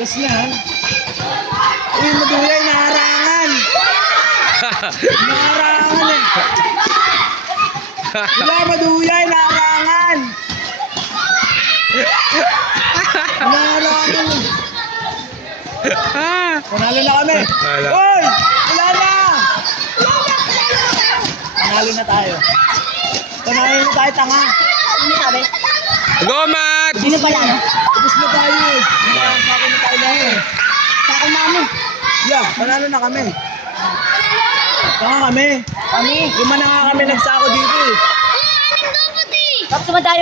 Yes na. Uy, maduyay, naharangan. Naharangan eh. Wala, maduyay, naharangan. Naharangan eh. Panalo na kami. Uy! Wala na! Panalo na tayo. Panalo na tayo, tanga. Ano sabi? Go, Matt! Sino pala, no? Tapos na tayo eh. Sa akin na tayo lang eh. Sa akin na kami. Yeah, panalo na kami. Tanga kami. Kami. 5 na nga kami nagsako dito eh. Tapos naman tayo.